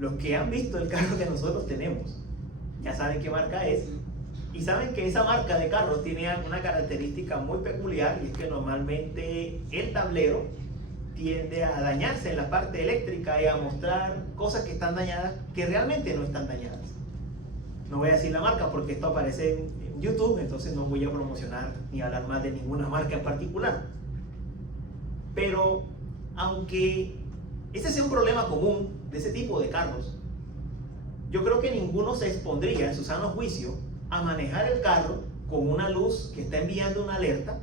Los que han visto el carro que nosotros tenemos, ya saben qué marca es, y saben que esa marca de carro tiene una característica muy peculiar, y es que normalmente el tablero tiende a dañarse en la parte eléctrica y a mostrar cosas que están dañadas que realmente no están dañadas. No voy a decir la marca porque esto aparece en YouTube, entonces no voy a promocionar ni hablar más de ninguna marca en particular. Pero aunque ese sea un problema común de ese tipo de carros, yo creo que ninguno se expondría en su sano juicio a manejar el carro con una luz que está enviando una alerta,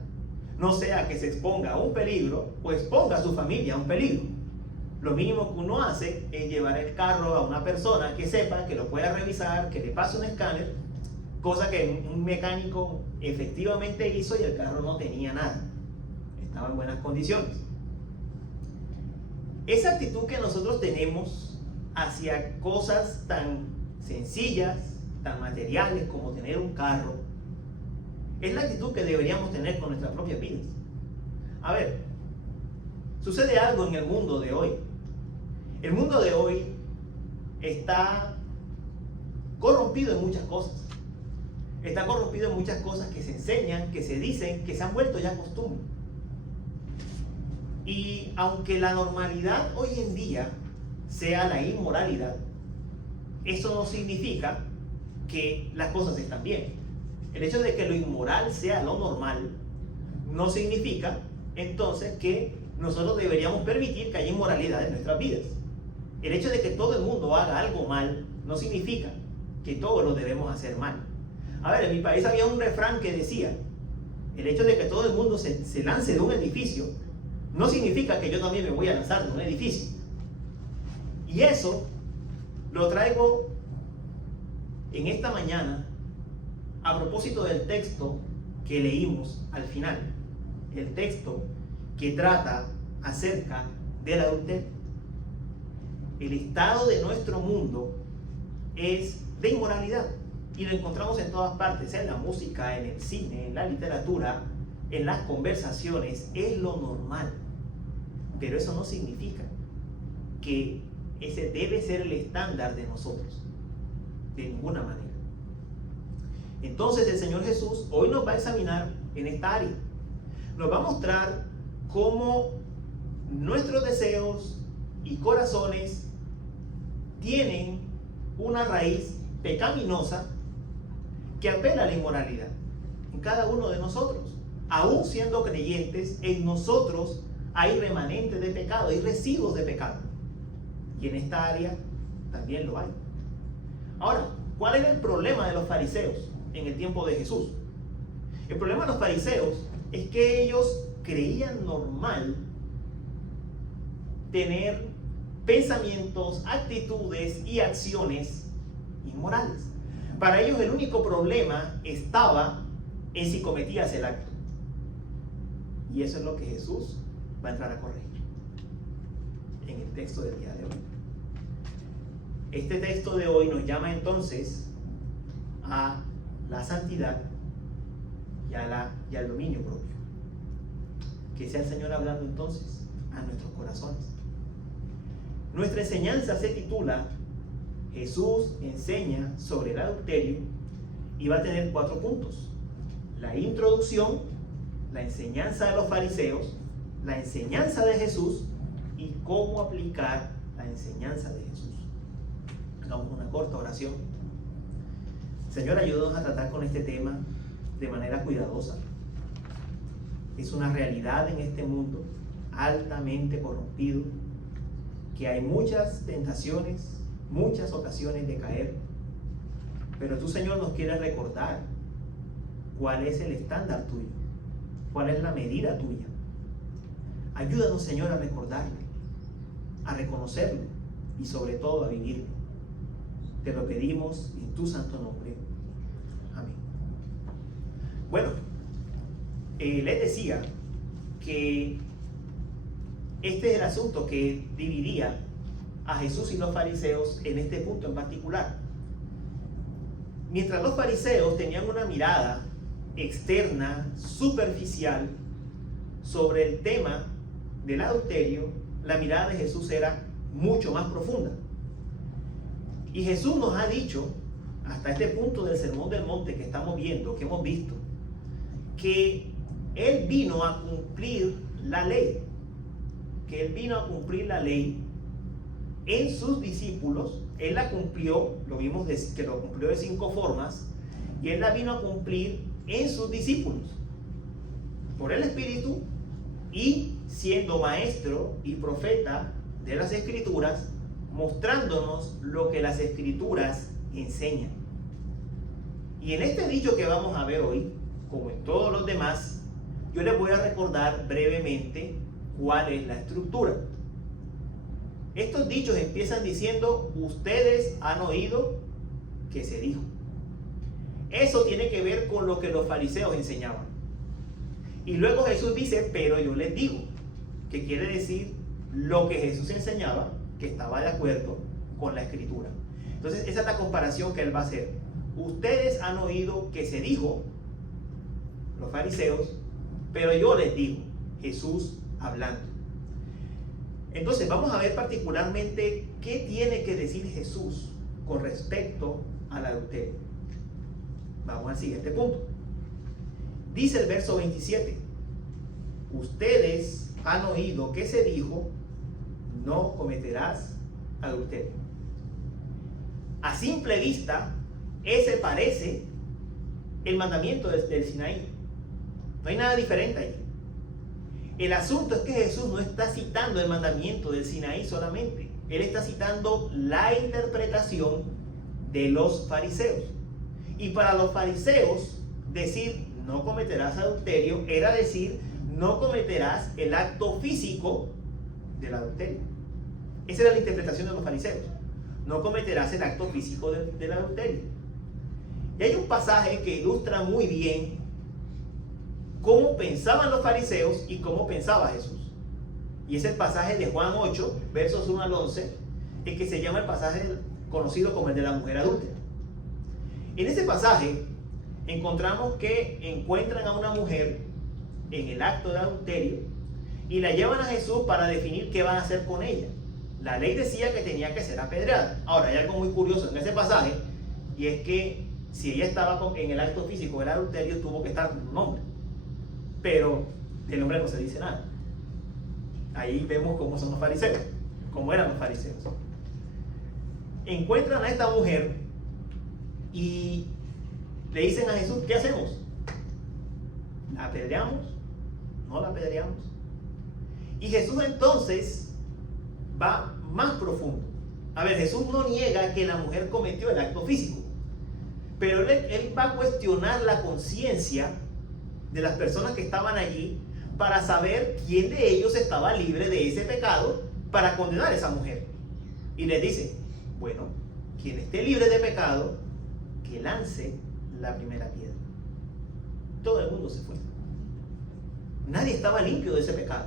no sea que se exponga a un peligro o exponga a su familia a un peligro. Lo mínimo que uno hace es llevar el carro a una persona que sepa, que lo pueda revisar, que le pase un escáner, cosa que un mecánico efectivamente hizo y el carro no tenía nada, estaba en buenas condiciones. Esa actitud que nosotros tenemos hacia cosas tan sencillas, tan materiales como tener un carro, es la actitud que deberíamos tener con nuestras propias vidas. A ver, sucede algo en el mundo de hoy. El mundo de hoy está corrompido en muchas cosas. Está corrompido en muchas cosas que se enseñan, que se dicen, que se han vuelto ya costumbre. Y aunque la normalidad hoy en día sea la inmoralidad, eso no significa que las cosas están bien. El hecho de que lo inmoral sea lo normal no significa entonces que nosotros deberíamos permitir que haya inmoralidad en nuestras vidas. El hecho de que todo el mundo haga algo mal no significa que todos lo debemos hacer mal. A ver, en mi país había un refrán que decía: el hecho de que todo el mundo se lance de un edificio no significa que yo también me voy a lanzar de un edificio. Y eso lo traigo en esta mañana a propósito del texto que leímos al final, el texto que trata acerca del adulterio. El estado de nuestro mundo es de inmoralidad y lo encontramos en todas partes, en la música, en el cine, en la literatura, en las conversaciones, es lo normal. Pero eso no significa que ese debe ser el estándar de nosotros, de ninguna manera. Entonces el Señor Jesús hoy nos va a examinar en esta área. Nos va a mostrar cómo nuestros deseos y corazones tienen una raíz pecaminosa que apela a la inmoralidad en cada uno de nosotros. Aún siendo creyentes, en nosotros hay remanentes de pecado, hay residuos de pecado. Y en esta área también lo hay. Ahora, ¿cuál era el problema de los fariseos en el tiempo de Jesús? El problema de los fariseos es que ellos creían normal tener pensamientos, actitudes y acciones inmorales. Para ellos el único problema estaba en si cometías el acto. Y eso es lo que Jesús va a entrar a corregir en el texto del día de hoy. Este texto de hoy nos llama entonces a la santidad y al dominio propio. Que sea el Señor hablando entonces a nuestros corazones. Nuestra enseñanza se titula Jesús enseña sobre el adulterio y va a tener 4 puntos: la introducción, la enseñanza de los fariseos, la enseñanza de Jesús y cómo aplicar la enseñanza de Jesús. Hagamos una corta oración. Señor, ayúdanos a tratar con este tema de manera cuidadosa. Es una realidad en este mundo altamente corrompido, que hay muchas tentaciones, muchas ocasiones de caer, pero tú, Señor, nos quieres recordar cuál es el estándar tuyo, cuál es la medida tuya. Ayúdanos, Señor, a recordarlo, a reconocerlo y sobre todo a vivirlo. Te lo pedimos en tu santo nombre. Amén. Bueno, les decía que este es el asunto que dividía a Jesús y los fariseos en este punto en particular. Mientras los fariseos tenían una mirada externa, superficial, sobre el tema del adulterio, la mirada de Jesús era mucho más profunda. Y Jesús nos ha dicho, hasta este punto del Sermón del Monte que estamos viendo, que hemos visto, que Él vino a cumplir la ley. Que Él vino a cumplir la ley en sus discípulos. Él la cumplió, lo vimos que lo cumplió de 5 formas, y Él la vino a cumplir en sus discípulos, por el Espíritu, y siendo maestro y profeta de las Escrituras, mostrándonos lo que las Escrituras enseñan. Y en este dicho que vamos a ver hoy, como en todos los demás, yo les voy a recordar brevemente cuál es la estructura. Estos dichos empiezan diciendo: ustedes han oído que se dijo. Eso tiene que ver con lo que los fariseos enseñaban. Y luego Jesús dice: pero yo les digo, que quiere decir lo que Jesús enseñaba, que estaba de acuerdo con la Escritura. Entonces esa es la comparación que Él va a hacer. Ustedes han oído que se dijo, los fariseos, pero yo les digo, Jesús hablando. Entonces vamos a ver particularmente qué tiene que decir Jesús con respecto al adulterio. Vamos al siguiente punto. Dice el verso 27: ustedes han oído que se dijo, no cometerás adulterio. A simple vista, ese parece el mandamiento del Sinaí. No hay nada diferente ahí. El asunto es que Jesús no está citando el mandamiento del Sinaí solamente. Él está citando la interpretación de los fariseos. Y para los fariseos, decir no cometerás adulterio era decir no cometerás el acto físico del adulterio. Esa era la interpretación de los fariseos. No cometerás el acto físico del adulterio. Y hay un pasaje que ilustra muy bien cómo pensaban los fariseos y cómo pensaba Jesús. Y es el pasaje de Juan 8, versos 1 al 11, el que se llama el pasaje conocido como el de la mujer adúltera. En ese pasaje encontramos que encuentran a una mujer en el acto de adulterio y la llevan a Jesús para definir qué van a hacer con ella. La ley decía que tenía que ser apedreada. Ahora, hay algo muy curioso en ese pasaje, y es que si ella estaba en el acto físico del adulterio, tuvo que estar con un hombre. Pero del hombre no se dice nada. Ahí vemos cómo son los fariseos, cómo eran los fariseos. Encuentran a esta mujer y le dicen a Jesús: ¿qué hacemos? ¿La apedreamos? ¿No la apedreamos? Y Jesús entonces va más profundo. A ver, Jesús no niega que la mujer cometió el acto físico, pero él va a cuestionar la conciencia de las personas que estaban allí para saber quién de ellos estaba libre de ese pecado para condenar a esa mujer. Y les dice: bueno, quien esté libre de pecado, que lance la primera piedra. Todo el mundo se fue. Nadie estaba limpio de ese pecado.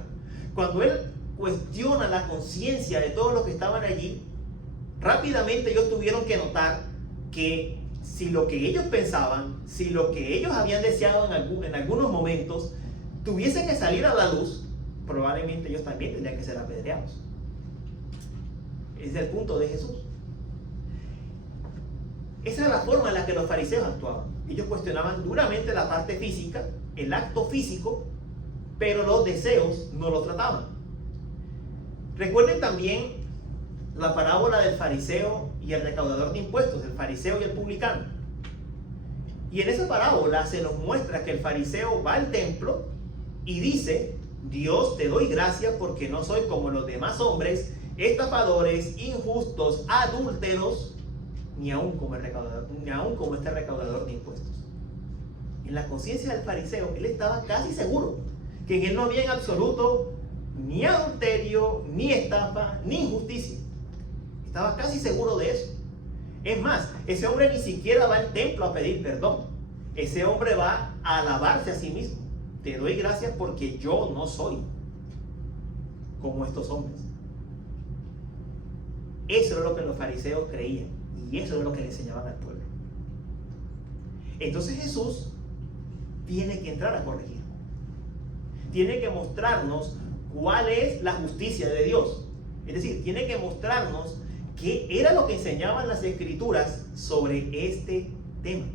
Cuando él cuestiona la conciencia de todos los que estaban allí, rápidamente ellos tuvieron que notar que si lo que ellos pensaban, si lo que ellos habían deseado en algunos momentos tuviese que salir a la luz, probablemente ellos también tendrían que ser apedreados. Es el punto de Jesús. Esa era la forma en la que los fariseos actuaban. Ellos cuestionaban duramente la parte física, el acto físico, pero los deseos no lo trataban. Recuerden también la parábola del fariseo y el recaudador de impuestos, el fariseo y el publicano. Y en esa parábola se nos muestra que el fariseo va al templo y dice: Dios, te doy gracias porque no soy como los demás hombres, estafadores, injustos, adúlteros, ni aún como este recaudador de impuestos. En la conciencia del fariseo, él estaba casi seguro que en él no había en absoluto ni adulterio, ni estafa, ni injusticia. Estaba casi seguro de eso. Es más, ese hombre ni siquiera va al templo a pedir perdón. Ese hombre va a alabarse a sí mismo. Te doy gracias porque yo no soy como estos hombres. Eso es lo que los fariseos creían, y eso es lo que le enseñaban al pueblo. Entonces Jesús tiene que entrar a corregir. Tiene que mostrarnos cuál es la justicia de Dios. Es decir, tiene que mostrarnos ¿Qué era lo que enseñaban las escrituras sobre este tema?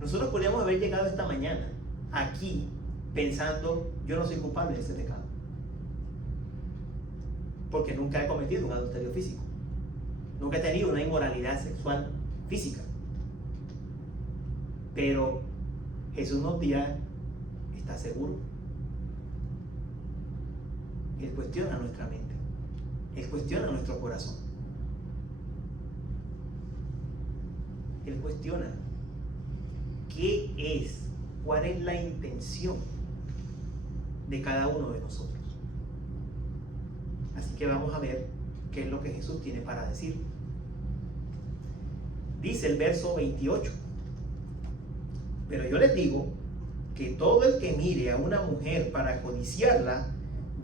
Nosotros podríamos haber llegado esta mañana aquí pensando, yo no soy culpable de ese pecado, porque nunca he cometido un adulterio físico, nunca he tenido una inmoralidad sexual física. Pero Jesús nos dirá, ¿estás seguro? Él cuestiona nuestra mente, Él cuestiona nuestro corazón, Él cuestiona qué es, cuál es la intención de cada uno de nosotros. Así que vamos a ver qué es lo que Jesús tiene para decir. Dice el verso 28: pero yo les digo que todo el que mire a una mujer para codiciarla,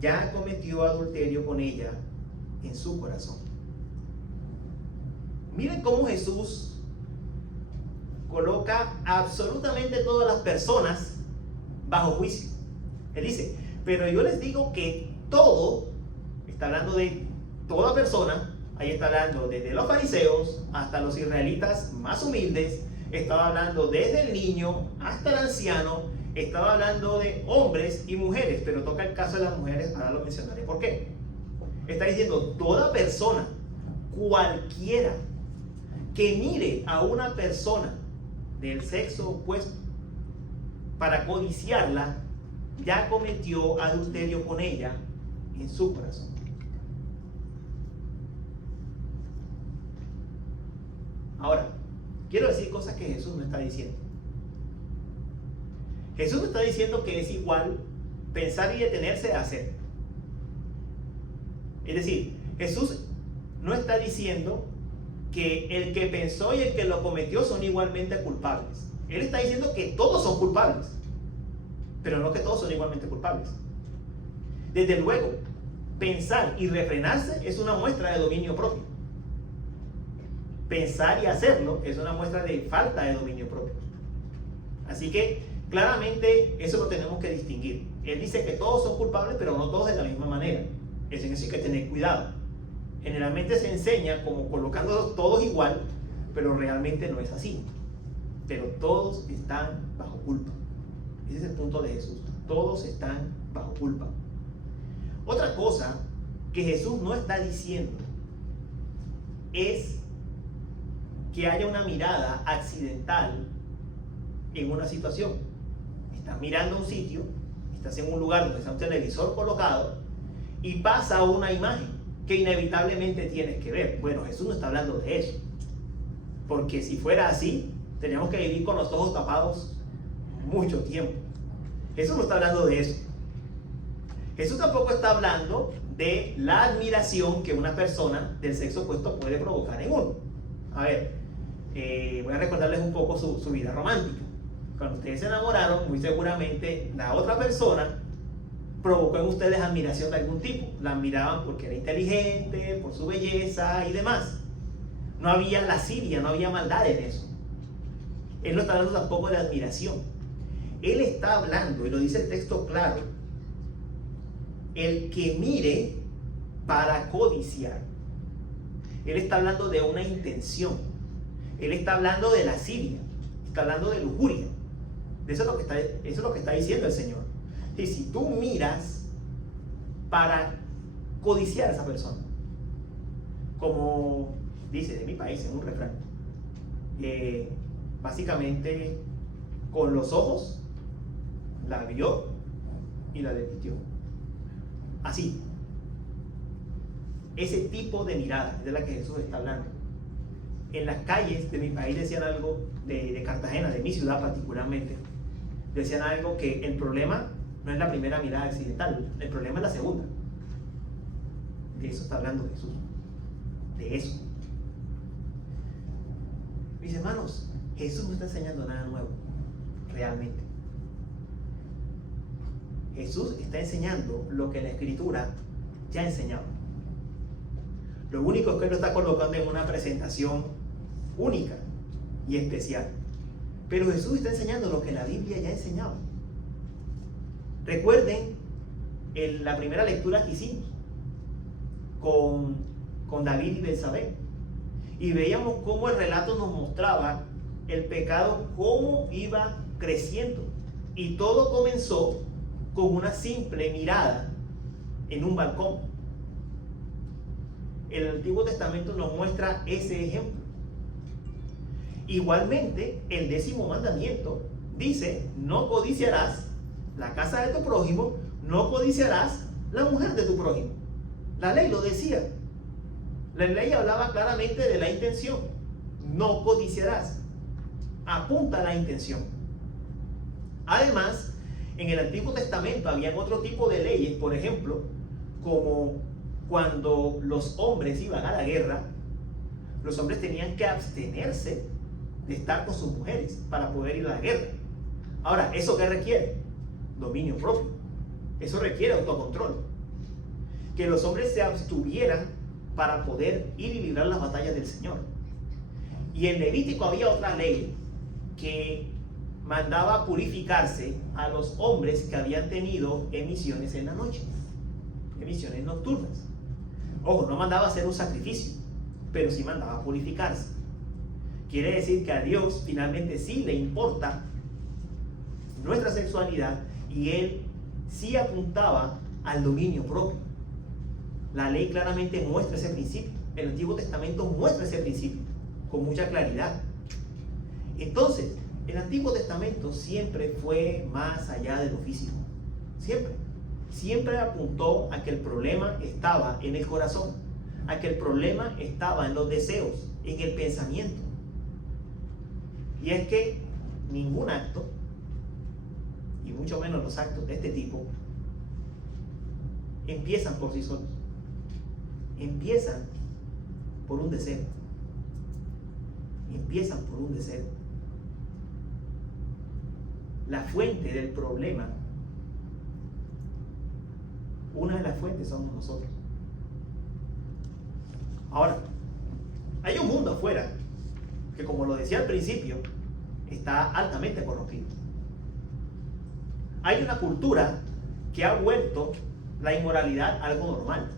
ya cometió adulterio con ella en su corazón. Miren cómo Jesús coloca absolutamente todas las personas bajo juicio. Él dice, pero yo les digo que todo, está hablando de toda persona, ahí está hablando desde los fariseos hasta los israelitas más humildes, estaba hablando desde el niño hasta el anciano, estaba hablando de hombres y mujeres, pero toca el caso de las mujeres, ahora lo mencionaré por qué. Está diciendo toda persona, cualquiera, que mire a una persona del sexo opuesto para codiciarla, ya cometió adulterio con ella en su corazón. Ahora, quiero decir cosas que Jesús no está diciendo. Jesús no está diciendo que es igual pensar y detenerse a hacer. Es decir, Jesús no está diciendo que el que pensó y el que lo cometió son igualmente culpables. Él está diciendo que todos son culpables, pero no que todos son igualmente culpables. Desde luego, pensar y refrenarse es una muestra de dominio propio. Pensar y hacerlo es una muestra de falta de dominio propio. Así que claramente eso lo tenemos que distinguir. Él dice que todos son culpables, pero no todos de la misma manera. Eso hay que tener cuidado. Generalmente se enseña como colocándolos todos igual, pero realmente no es así. Pero todos están bajo culpa. Ese es el punto de Jesús. Todos están bajo culpa. Otra cosa que Jesús no está diciendo es que haya una mirada accidental en una situación. Estás mirando un sitio, estás en un lugar donde está un televisor colocado y pasa una imagen que inevitablemente tienes que ver. Bueno, Jesús no está hablando de eso, porque si fuera así, teníamos que vivir con los ojos tapados mucho tiempo. Jesús no está hablando de eso. Jesús tampoco está hablando de la admiración que una persona del sexo opuesto puede provocar en uno. A ver, voy a recordarles un poco su vida romántica. Cuando ustedes se enamoraron, muy seguramente la otra persona provocó en ustedes admiración de algún tipo. La admiraban porque era inteligente, por su belleza y demás. No había lascivia, no había maldad en eso. Él no está hablando tampoco de admiración. Él está hablando, y lo dice el texto claro, el que mire para codiciar. Él está hablando de una intención. Él está hablando de lascivia. Está hablando de lujuria. Eso es lo que está diciendo el Señor. Y si tú miras para codiciar a esa persona, como dice de mi país en un refrán, básicamente con los ojos la vio y la desvistió. Así. Ese tipo de mirada es de la que Jesús está hablando. En las calles de mi país decían algo, de Cartagena, de mi ciudad particularmente, decían algo que el problema no es la primera mirada accidental, el problema es la segunda. De eso está hablando Jesús. De eso. Mis hermanos, Jesús no está enseñando nada nuevo, realmente. Jesús está enseñando lo que la Escritura ya ha enseñado. Lo único es que Él lo está colocando en una presentación única y especial. Pero Jesús está enseñando lo que la Biblia ya ha enseñado. Recuerden la primera lectura que hicimos. con David y Betsabé. Y veíamos cómo el relato nos mostraba el pecado, cómo iba creciendo. Y todo comenzó con una simple mirada en un balcón. El Antiguo Testamento nos muestra ese ejemplo. Igualmente, el 10º mandamiento dice: no codiciarás la casa de tu prójimo, no codiciarás la mujer de tu prójimo. La ley lo decía. La ley hablaba claramente de la intención. No codiciarás. Apunta a la intención. Además, en el Antiguo Testamento había otro tipo de leyes, por ejemplo, como cuando los hombres iban a la guerra, los hombres tenían que abstenerse de estar con sus mujeres para poder ir a la guerra. Ahora, ¿eso qué requiere? Dominio propio. Eso requiere autocontrol. Que los hombres se abstuvieran para poder ir y librar las batallas del Señor. Y en Levítico había otra ley que mandaba purificarse a los hombres que habían tenido emisiones en la noche, emisiones nocturnas. Ojo, no mandaba hacer un sacrificio, pero sí mandaba purificarse. Quiere decir que a Dios finalmente sí le importa nuestra sexualidad y Él sí apuntaba al dominio propio. La ley claramente muestra ese principio. El Antiguo Testamento muestra ese principio con mucha claridad. Entonces, el Antiguo Testamento siempre fue más allá de lo físico. Siempre. Siempre apuntó a que el problema estaba en el corazón, a que el problema estaba en los deseos, en el pensamiento. Y es que ningún acto, y mucho menos los actos de este tipo, empiezan por sí solos. Empiezan por un deseo. Empiezan por un deseo. La fuente del problema, una de las fuentes somos nosotros. Ahora, hay un mundo afuera que, como lo decía al principio, está altamente corrompido. Hay una cultura que ha vuelto la inmoralidad algo normal.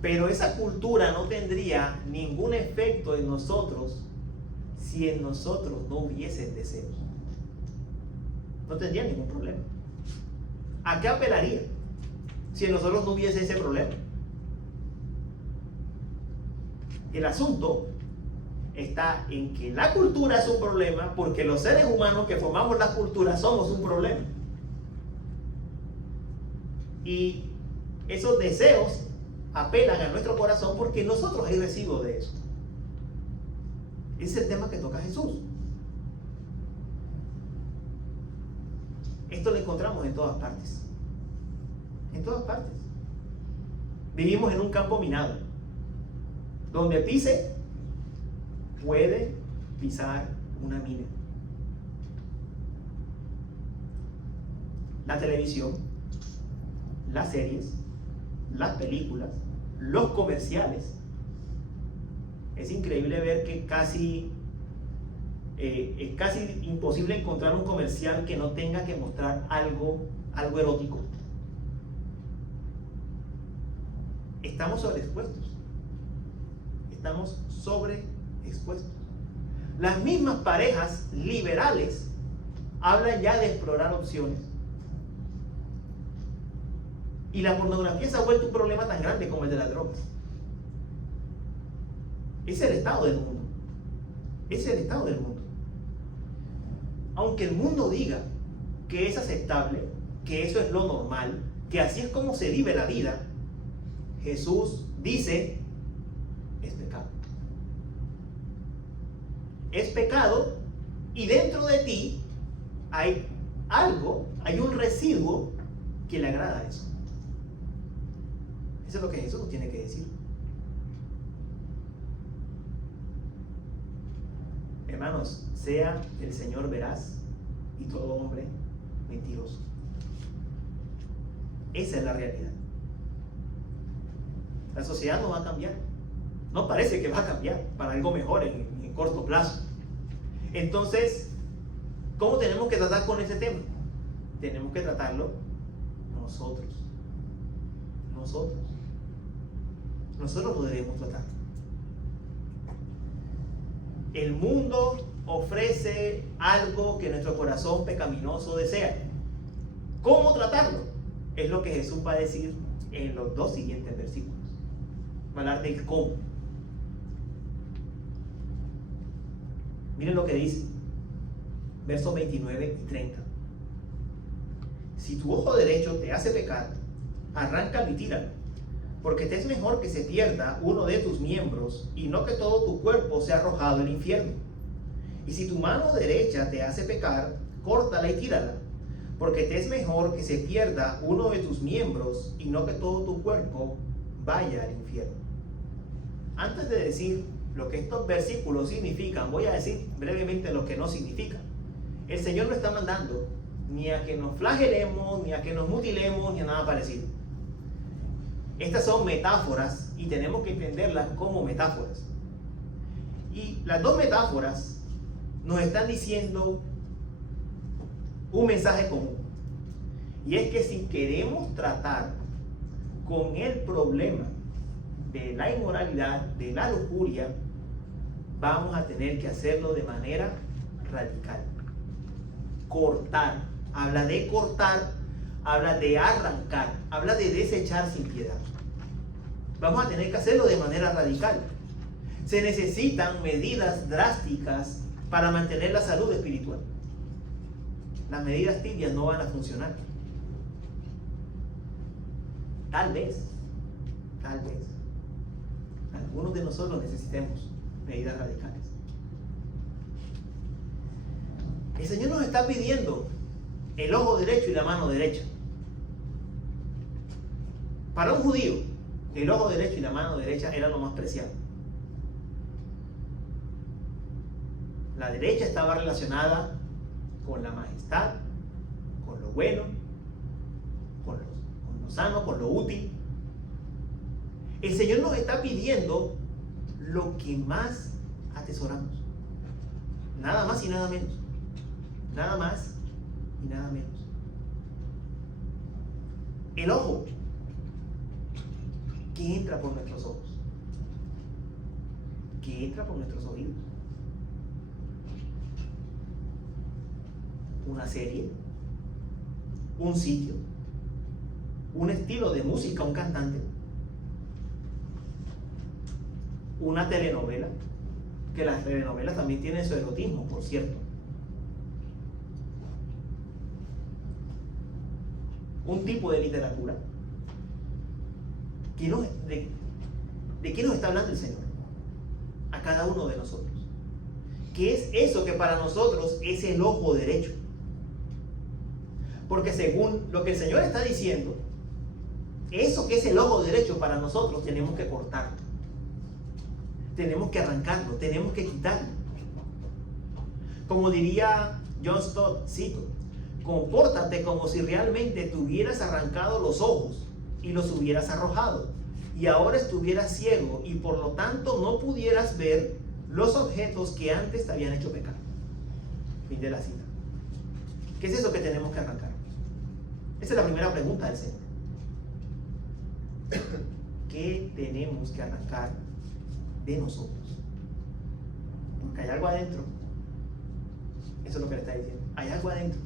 Pero esa cultura no tendría ningún efecto en nosotros si en nosotros no hubiese deseos. No tendría ningún problema. ¿A qué apelaría si en nosotros no hubiese ese problema? El asunto está en que la cultura es un problema porque los seres humanos que formamos la cultura somos un problema. Y esos deseos apelan a nuestro corazón porque nosotros hay residuos de eso. Ese es el tema que toca Jesús. Esto lo encontramos en todas partes. En todas partes. Vivimos en un campo minado. Donde pise, puede pisar una mina. La televisión, las series, las películas, los comerciales. Es increíble ver que es casi imposible encontrar un comercial que no tenga que mostrar algo erótico. Estamos sobreexpuestos. Estamos sobreexpuestos. Las mismas parejas liberales hablan ya de explorar opciones. Y la pornografía se ha vuelto un problema tan grande como el de las drogas. Es el estado del mundo. Es el estado del mundo. Aunque el mundo diga que es aceptable, que eso es lo normal, que así es como se vive la vida, Jesús dice, es pecado. Es pecado y dentro de ti hay algo, hay un residuo que le agrada a eso. Eso es lo que Jesús nos tiene que decir. Hermanos, sea el Señor veraz y todo hombre mentiroso. Esa es la realidad. La sociedad no va a cambiar. No parece que va a cambiar para algo mejor en corto plazo. Entonces, ¿cómo tenemos que tratar con ese tema? Tenemos que tratarlo nosotros. nosotros lo debemos tratar. El mundo ofrece algo que nuestro corazón pecaminoso desea. ¿Cómo tratarlo? Es lo que Jesús va a decir en los 2 siguientes versículos. Va a hablar del cómo. Miren lo que dice, versos 29 y 30. Si tu ojo derecho te hace pecar, arráncalo y tíralo, porque te es mejor que se pierda uno de tus miembros y no que todo tu cuerpo sea arrojado al infierno. Y si tu mano derecha te hace pecar, córtala y tírala, porque te es mejor que se pierda uno de tus miembros y no que todo tu cuerpo vaya al infierno. Antes de decir lo que estos versículos significan, voy a decir brevemente lo que no significa. El Señor no está mandando ni a que nos flagelemos, ni a que nos mutilemos, ni a nada parecido. Estas son metáforas y tenemos que entenderlas como metáforas. Y las 2 metáforas nos están diciendo un mensaje común. Y es que si queremos tratar con el problema de la inmoralidad, de la lujuria, vamos a tener que hacerlo de manera radical. Cortar. Habla de cortar, habla de arrancar, habla de desechar sin piedad. Vamos a tener que hacerlo de manera radical. Se necesitan medidas drásticas para mantener la salud espiritual. Las medidas tibias no van a funcionar. Tal vez, algunos de nosotros necesitemos medidas radicales. El Señor nos está pidiendo el ojo derecho y la mano derecha. Para un judío, el ojo derecho y la mano derecha eran lo más preciado. La derecha estaba relacionada con la majestad, con lo bueno, con lo sano, con lo útil. El Señor nos está pidiendo lo que más atesoramos. Nada más y nada menos. Nada más y nada menos. El ojo, que entra por nuestros ojos, que entra por nuestros oídos. Una serie, un sitio, un estilo de música, un cantante, una telenovela, que las telenovelas también tienen su erotismo, por cierto. Un tipo de literatura. ¿De qué nos está hablando el Señor? A cada uno de nosotros. ¿Qué es eso que para nosotros es el ojo derecho? Porque según lo que el Señor está diciendo, eso que es el ojo derecho para nosotros tenemos que cortarlo. Tenemos que arrancarlo, tenemos que quitarlo. Como diría John Stott, cito, compórtate como si realmente te hubieras arrancado los ojos y los hubieras arrojado, y ahora estuvieras ciego y por lo tanto no pudieras ver los objetos que antes te habían hecho pecar. Fin de la cita. ¿Qué es eso que tenemos que arrancar? Esa es la primera pregunta del Señor. ¿Qué tenemos que arrancar de nosotros? Porque hay algo adentro. Eso es lo que le está diciendo. Hay algo adentro.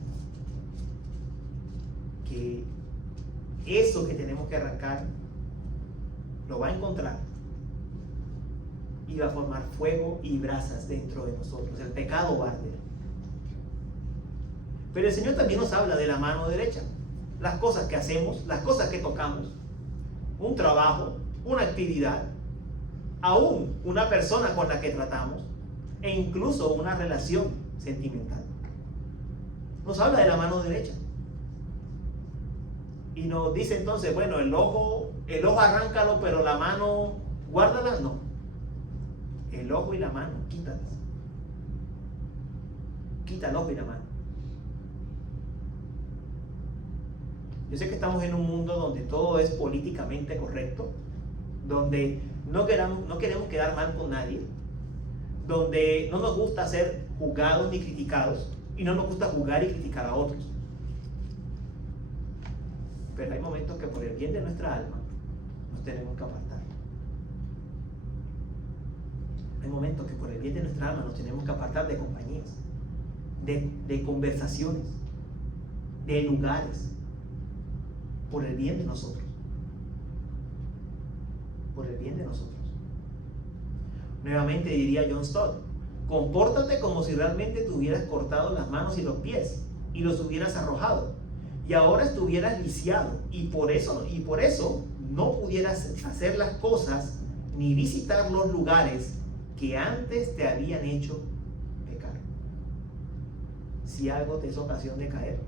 Que eso que tenemos que arrancar lo va a encontrar y va a formar fuego y brasas dentro de nosotros. El pecado va a arder. Pero el Señor también nos habla de la mano derecha. Las cosas que hacemos, las cosas que tocamos, un trabajo, una actividad, aún una persona con la que tratamos e incluso una relación sentimental. Nos habla de la mano derecha. Y nos dice entonces, bueno, el ojo arráncalo, pero la mano guárdala. No. El ojo y la mano, quítalas. Quita el ojo y la mano. Yo sé que estamos en un mundo donde todo es políticamente correcto, donde no queremos quedar mal con nadie, donde no nos gusta ser juzgados ni criticados, y no nos gusta juzgar y criticar a otros. Pero hay momentos que por el bien de nuestra alma nos tenemos que apartar. Hay momentos que por el bien de nuestra alma nos tenemos que apartar de compañías, de conversaciones, de lugares, por el bien de nosotros. Por el bien de nosotros. Nuevamente diría John Stott, compórtate como si realmente te hubieras cortado las manos y los pies y los hubieras arrojado y ahora estuvieras lisiado y por eso no pudieras hacer las cosas ni visitar los lugares que antes te habían hecho pecar. Si algo te es ocasión de caer,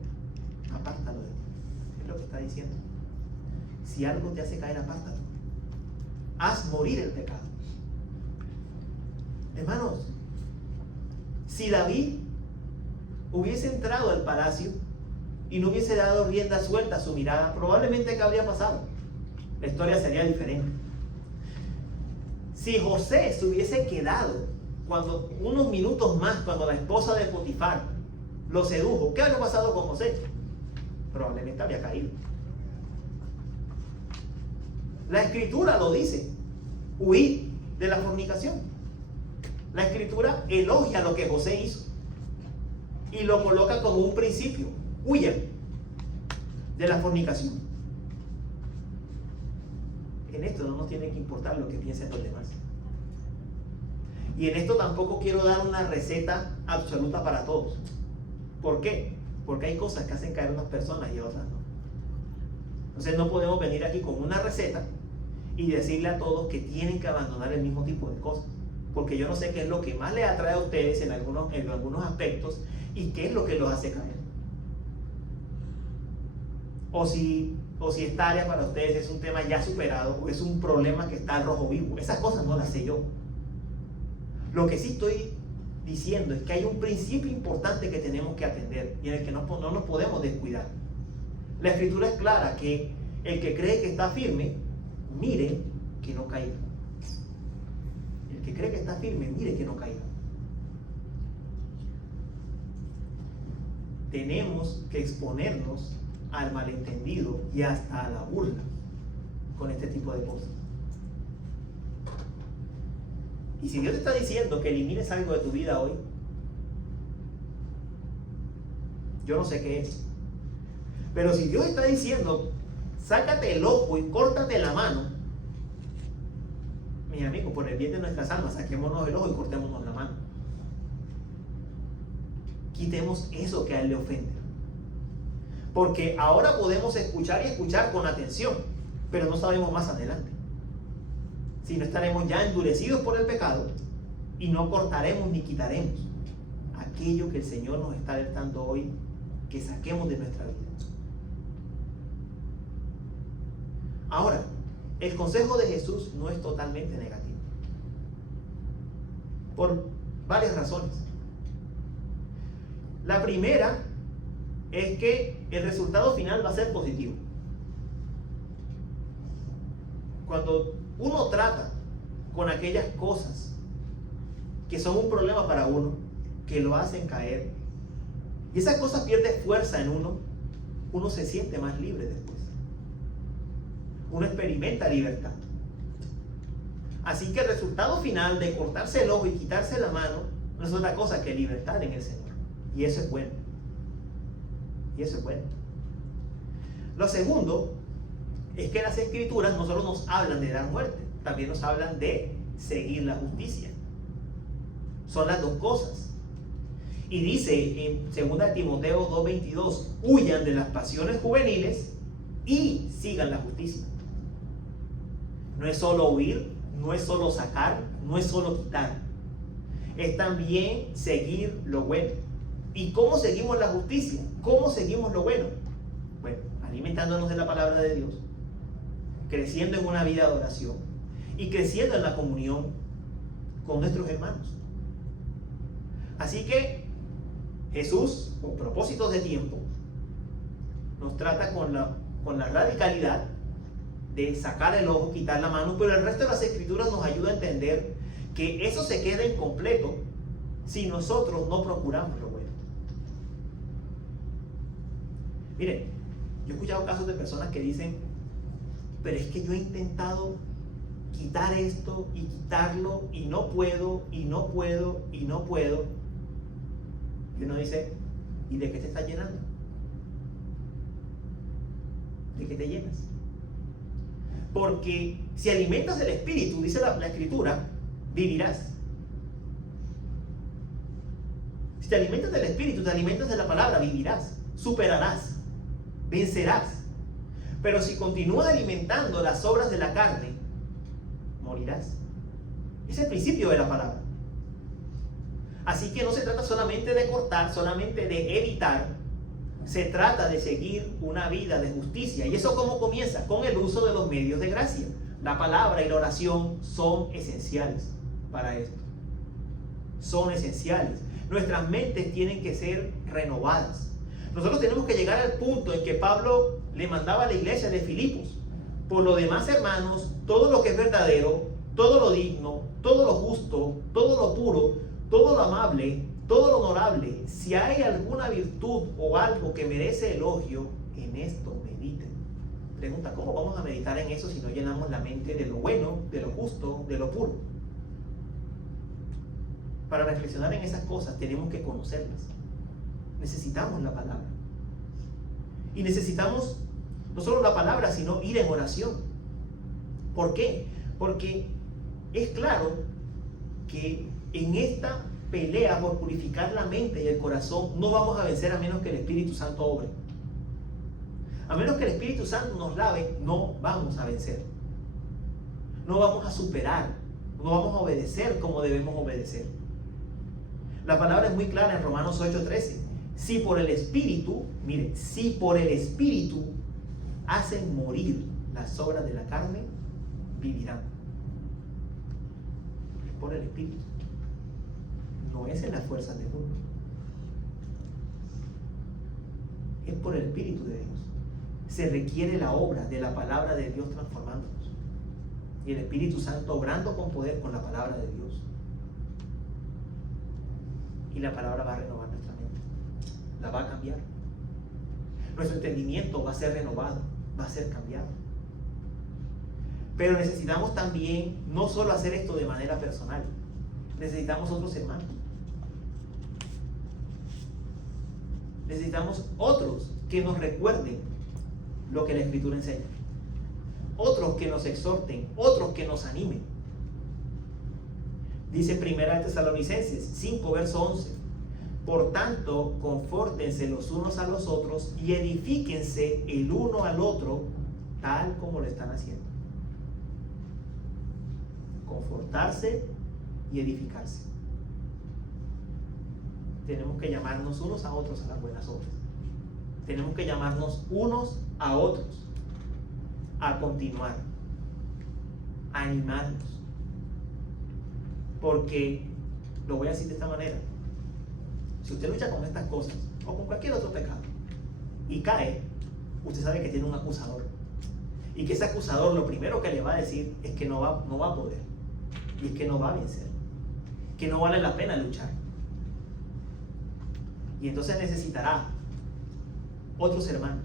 apártalo de ti. Es lo que está diciendo. Si algo te hace caer, apártalo. Haz morir el pecado. Hermanos, si David hubiese entrado al palacio y no hubiese dado rienda suelta a su mirada, probablemente ¿qué habría pasado? La historia sería diferente. Si José se hubiese quedado unos minutos más cuando la esposa de Potifar lo sedujo, ¿qué habría pasado con José? Probablemente habría caído. La escritura lo dice, huid de la fornicación. La escritura elogia lo que José hizo y lo coloca como un principio. Huye de la fornicación. En esto no nos tiene que importar lo que piensen los demás. Y en esto tampoco quiero dar una receta absoluta para todos. ¿Por qué? Porque hay cosas que hacen caer a unas personas y a otras no. Entonces no podemos venir aquí con una receta y decirle a todos que tienen que abandonar el mismo tipo de cosas. Porque yo no sé qué es lo que más les atrae a ustedes en algunos aspectos y qué es lo que los hace caer. O si esta área para ustedes es un tema ya superado o es un problema que está al rojo vivo. Esas cosas no las sé yo. Lo que sí estoy diciendo es que hay un principio importante que tenemos que atender y en el que no nos podemos descuidar. La escritura es clara que el que cree que está firme, mire que no caiga. El que cree que está firme, mire que no caiga. Tenemos que exponernos al malentendido y hasta a la burla con este tipo de cosas. Y si Dios te está diciendo que elimines algo de tu vida hoy, yo no sé qué es. Pero si Dios está diciendo, sácate el ojo y córtate la mano, mis amigos, por el bien de nuestras almas, saquémonos el ojo y cortémonos la mano. Quitemos eso que a Él le ofende. Porque ahora podemos escuchar y escuchar con atención, pero no sabemos más adelante. Si no estaremos ya endurecidos por el pecado y no cortaremos ni quitaremos aquello que el Señor nos está alertando hoy que saquemos de nuestra vida. Ahora, el consejo de Jesús no es totalmente negativo. Por varias razones. La primera es que el resultado final va a ser positivo. Cuando uno trata con aquellas cosas que son un problema para uno, que lo hacen caer, y esas cosas pierden fuerza en uno se siente más libre después. Uno experimenta libertad. Así que el resultado final de cortarse el ojo y quitarse la mano no es otra cosa que libertad en el Señor. Y eso es bueno. Y eso es bueno. Lo segundo es que las escrituras no solo nos hablan de dar muerte, también nos hablan de seguir la justicia. Son las dos cosas. Y dice en 2 Timoteo 2:22, huyan de las pasiones juveniles y sigan la justicia. No es solo huir, no es solo sacar, no es solo quitar. Es también seguir lo bueno. ¿Y cómo seguimos la justicia? ¿Cómo seguimos lo bueno? Bueno, alimentándonos de la palabra de Dios, creciendo en una vida de oración y creciendo en la comunión con nuestros hermanos. Así que Jesús, con propósitos de tiempo, nos trata con la radicalidad de sacar el ojo, quitar la mano, pero el resto de las escrituras nos ayuda a entender que eso se queda incompleto si nosotros no procuramos lo bueno. Miren, yo he escuchado casos de personas que dicen, pero es que yo he intentado quitar esto y quitarlo y no puedo, y no puedo, y no puedo. Y uno dice, ¿y de qué te estás llenando? ¿De qué te llenas? Porque si alimentas el espíritu, dice la escritura, vivirás. Si te alimentas del espíritu, te alimentas de la palabra, vivirás, superarás, vencerás. Pero si continúas alimentando las obras de la carne, morirás. Es el principio de la palabra. Así que no se trata solamente de cortar, solamente de evitar. Se trata de seguir una vida de justicia. ¿Y eso cómo comienza? Con el uso de los medios de gracia. La palabra y la oración son esenciales para esto. Son esenciales. Nuestras mentes tienen que ser renovadas. Nosotros tenemos que llegar al punto en que Pablo le mandaba a la iglesia de Filipos: por lo demás, hermanos, todo lo que es verdadero, todo lo digno, todo lo justo, todo lo puro, todo lo amable, todo lo honorable, si hay alguna virtud o algo que merece elogio, en esto mediten. Pregunta, ¿cómo vamos a meditar en eso si no llenamos la mente de lo bueno, de lo justo, de lo puro? Para reflexionar en esas cosas tenemos que conocerlas. Necesitamos la palabra. Y necesitamos no solo la palabra, sino ir en oración. ¿Por qué? Porque es claro que en esta pelea por purificar la mente y el corazón no vamos a vencer a menos que el Espíritu Santo obre. A menos que el Espíritu Santo nos lave, no vamos a vencer. No vamos a superar. No vamos a obedecer como debemos obedecer. La palabra es muy clara en Romanos 8:13. Si por el Espíritu, miren, si por el Espíritu hacen morir las obras de la carne, vivirán. Es por el Espíritu. No es en las fuerzas de uno. Es por el Espíritu de Dios. Se requiere la obra de la palabra de Dios transformándonos. Y el Espíritu Santo obrando con poder con la palabra de Dios. Y la palabra va a renovar nuestra mente. La va a cambiar. Nuestro entendimiento va a ser renovado, va a ser cambiado. Pero necesitamos también no solo hacer esto de manera personal. Necesitamos otros hermanos. Necesitamos otros que nos recuerden lo que la Escritura enseña. Otros que nos exhorten, otros que nos animen. Dice 1 Tesalonicenses 5, verso 11. Por tanto, confórtense los unos a los otros y edifíquense el uno al otro, tal como lo están haciendo. Confortarse y edificarse. Tenemos que llamarnos unos a otros a las buenas obras. Tenemos que llamarnos unos a otros a continuar, a animarnos. Porque, lo voy a decir de esta manera, si usted lucha con estas cosas o con cualquier otro pecado y cae, usted sabe que tiene un acusador. Y que ese acusador lo primero que le va a decir es que no va a poder. Y es que no va a vencer. Que no vale la pena luchar. Y entonces necesitará otros hermanos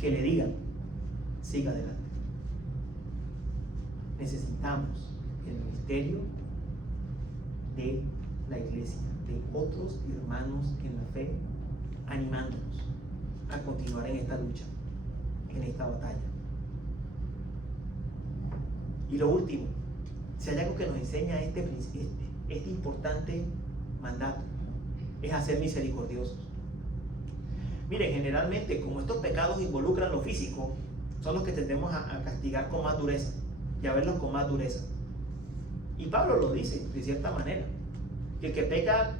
que le digan, siga adelante. Necesitamos el ministerio de la iglesia, de otros hermanos en la fe, animándonos a continuar en esta lucha, en esta batalla. Y lo último, si hay algo que nos enseña este importante mandato, es a ser misericordiosos. Miren, generalmente, como estos pecados involucran lo físico, son los que tendemos a castigar con más dureza y a verlos con más dureza. Y Pablo lo dice de cierta manera, que el que peca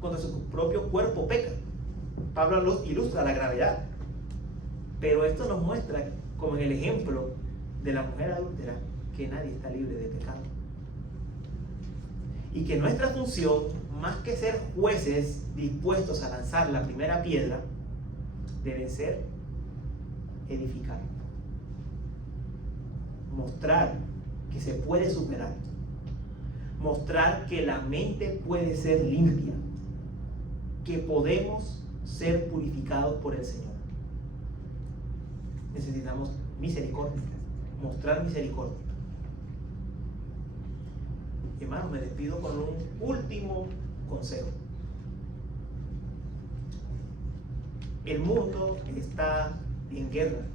contra su propio cuerpo peca. Pablo ilustra la gravedad. Pero esto nos muestra, como en el ejemplo de la mujer adúltera, que nadie está libre de pecado. Y que nuestra función, más que ser jueces dispuestos a lanzar la primera piedra, debe ser edificar. Mostrar que se puede superar. Mostrar que la mente puede ser limpia. Que podemos ser purificados por el Señor. Necesitamos misericordia. Mostrar misericordia. Hermano, me despido con un último consejo. El mundo está en guerra.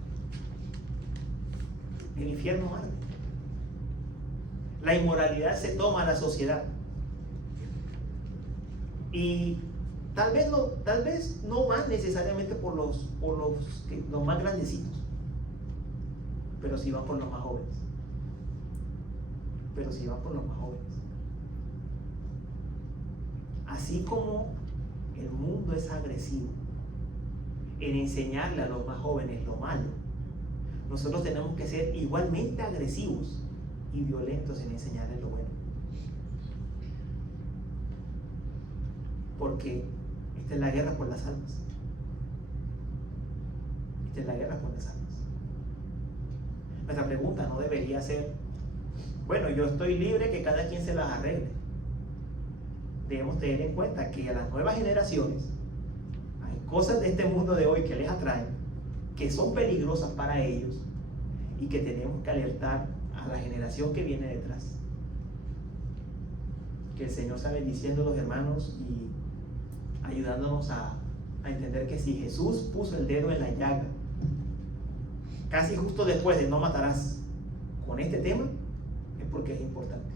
El infierno arde. La inmoralidad se toma a la sociedad. Y tal vez no van necesariamente por los más grandecitos, pero sí van por los más jóvenes. Así como el mundo es agresivo en enseñarle a los más jóvenes lo malo, nosotros tenemos que ser igualmente agresivos y violentos en enseñarles lo bueno. Porque esta es la guerra por las almas. Nuestra pregunta no debería ser, bueno, yo estoy libre, que cada quien se las arregle. Debemos tener en cuenta que a las nuevas generaciones hay cosas de este mundo de hoy que les atraen, que son peligrosas para ellos y que tenemos que alertar a la generación que viene detrás. Que el Señor sea bendiciendo a los hermanos y ayudándonos a entender que si Jesús puso el dedo en la llaga casi justo después de no matarás con este tema, es porque es importante.